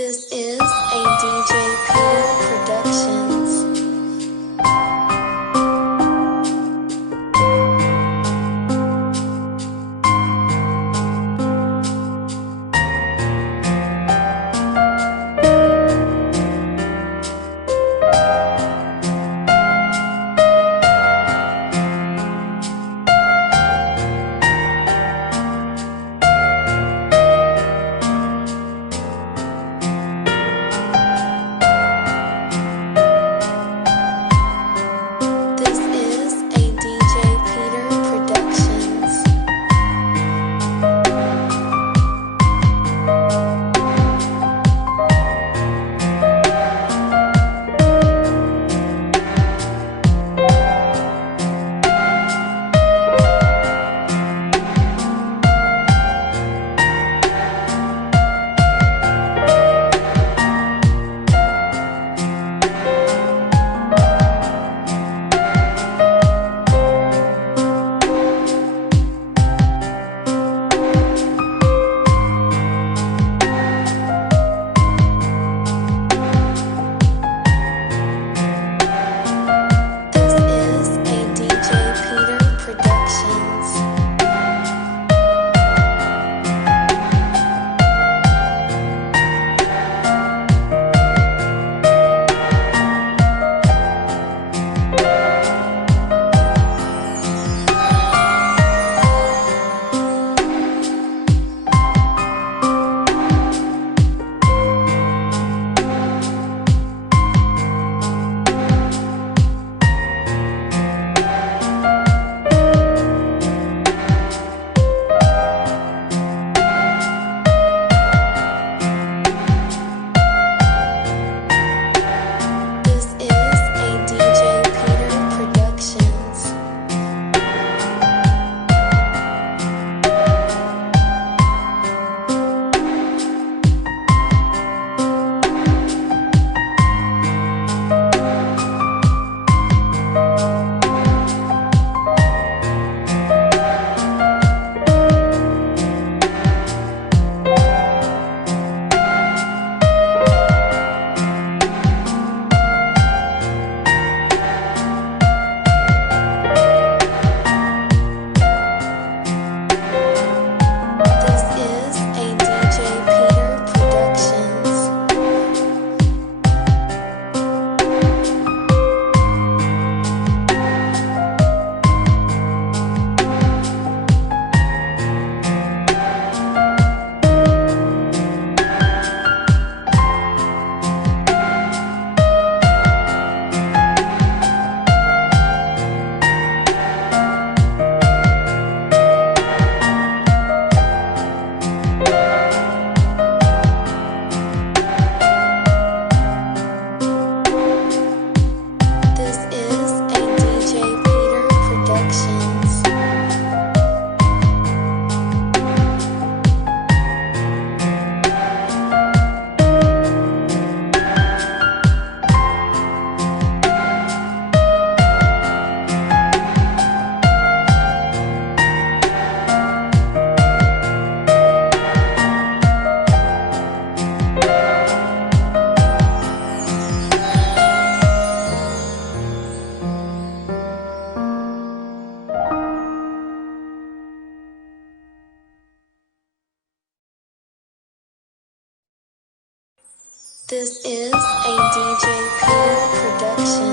This is a DJ Peter Productions. This is a DJ Peter Productions. This is a DJ Peter Productions. This is a DJ Peter Productions. This is a DJ Peter Productions. This is a DJ Peter Productions. This is a DJ Peter Production.